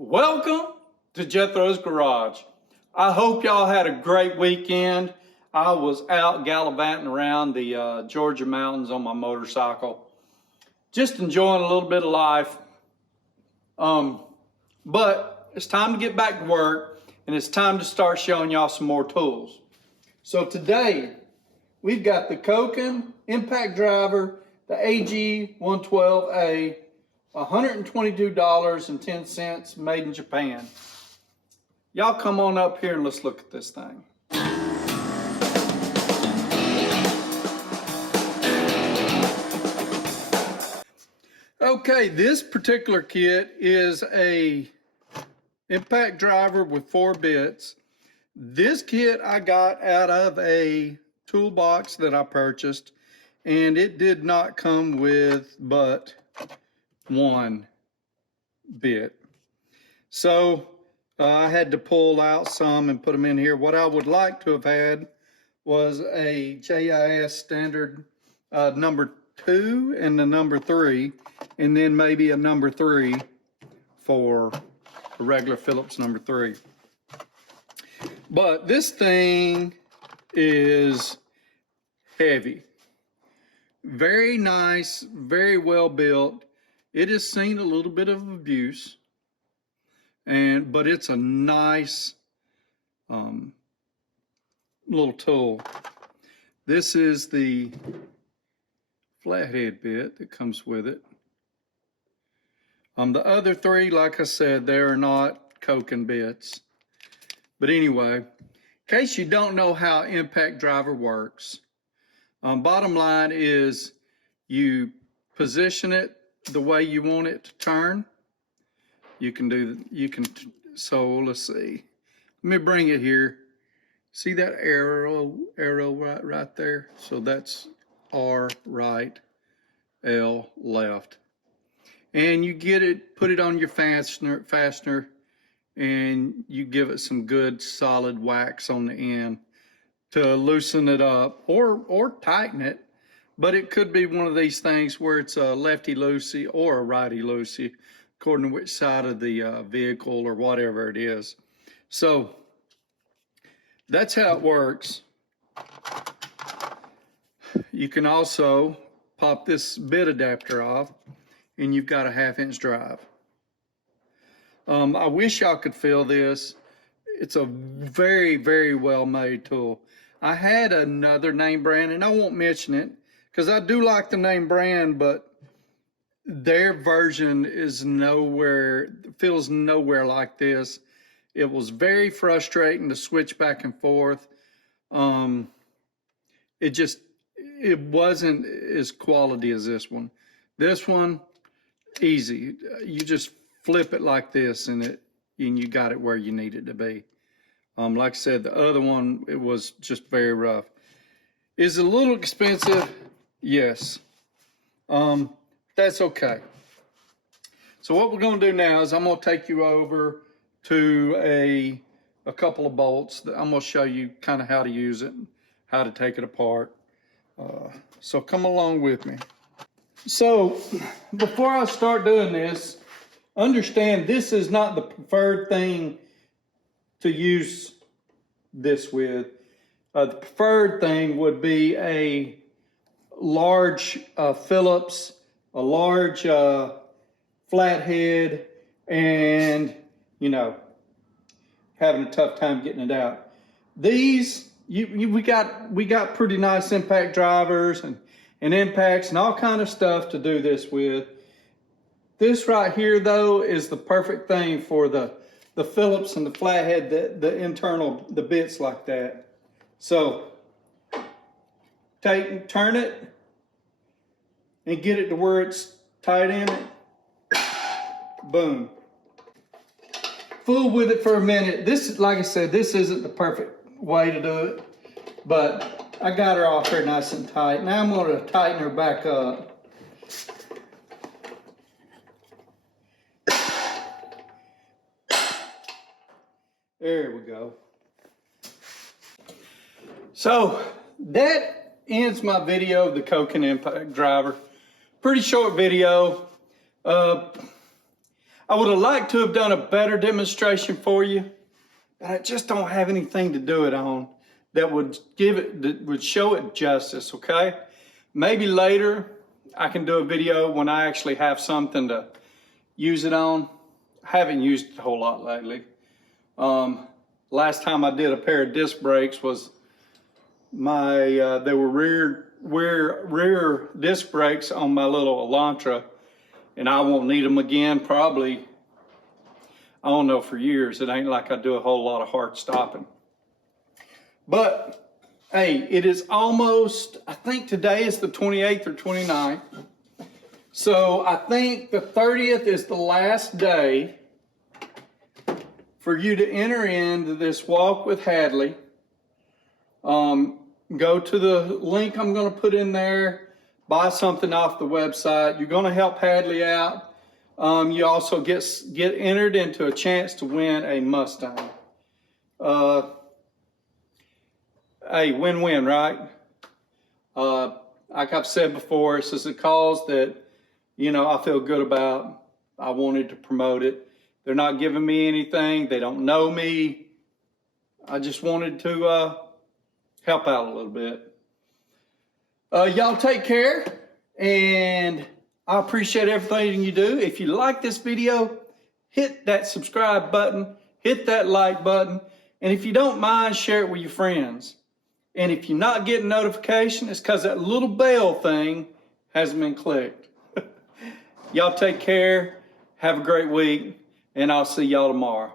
Welcome to Jethro's Garage. I hope y'all had a great weekend. I was out gallivanting around the Georgia mountains on my motorcycle, just enjoying a little bit of life. But it's time to get back to work, and it's time to start showing y'all some more tools. So today, we've got the Koken Impact Driver, the AG112A, $122.10, made in Japan. Y'all come on up here and let's look at this thing. Okay, this particular kit is a impact driver with 4 bits. This kit I got out of a toolbox that I purchased, and it did not come with but 1 bit. So I had to pull out some and put them in here. What I would like to have had was a JIS standard number 2 and the number 3, and then maybe a number 3 for a regular Phillips number 3. But this thing is heavy. Very nice, very well built. It has seen a little bit of abuse, but it's a nice little tool. This is the flathead bit that comes with it. The other 3, like I said, they are not Koken bits. But anyway, in case you don't know how impact driver works, bottom line is you position it the way you want it to turn. So let's see. Let me bring it here. See that arrow right there? So that's R right, L left. And you put it on your fastener, and you give it some good solid wax on the end to loosen it up or tighten it. But it could be one of these things where it's a lefty-loosey or a righty-loosey, according to which side of the vehicle or whatever it is. So that's how it works. You can also pop this bit adapter off, and you've got a 1/2-inch drive. I wish y'all could feel this. It's a very, very well made tool. I had another name brand, and I won't mention it because I do like the name brand, but their version is feels nowhere like this. It was very frustrating to switch back and forth. It wasn't as quality as this one. This one, easy. You just flip it like this, and you got it where you need it to be. Like I said, the other one, it was just very rough. Is it a little expensive? Yes. That's okay. So what we're going to do now is I'm going to take you over to a couple of bolts. I'm going to show you kind of how to use it, how to take it apart. So come along with me. So before I start doing this, understand this is not the preferred thing to use this with. The preferred thing would be a large Phillips, a large flathead, and having a tough time getting it out. These we got pretty nice impact drivers and impacts and all kind of stuff to do this with. This right here though is the perfect thing for the Phillips and the flathead, the bits like that. So turn it and get it to where it's tight in it. Boom. Fool with it for a minute. This, like I said, this isn't the perfect way to do it, but I got her off here nice and tight. Now I'm going to tighten her back up. There we go. So that ends my video of the Koken Impact Driver. Pretty short video. I would have liked to have done a better demonstration for you, but I just don't have anything to do it on that would that would show it justice, okay? Maybe later I can do a video when I actually have something to use it on. I haven't used it a whole lot lately. Last time I did a pair of disc brakes was they were rear disc brakes on my little Elantra, and I won't need them again probably, I don't know, for years. It ain't like I do a whole lot of hard stopping. But hey, it is almost, I think today is the 28th or 29th. So I think the 30th is the last day for you to enter into this Walk with Hadley. Go to the link I'm going to put in there, buy something off the website. You're going to help Hadley out. You also get entered into a chance to win a Mustang. Hey, win-win, right? Like I've said before, this is a cause that, you know, I feel good about. I wanted to promote it. They're not giving me anything. They don't know me. I just wanted to help out a little bit. Y'all take care, and I appreciate everything you do. If you like this video, hit that subscribe button, hit that like button, and if you don't mind, share it with your friends. And if you're not getting notification, it's because that little bell thing hasn't been clicked. Y'all take care, have a great week, and I'll see y'all tomorrow.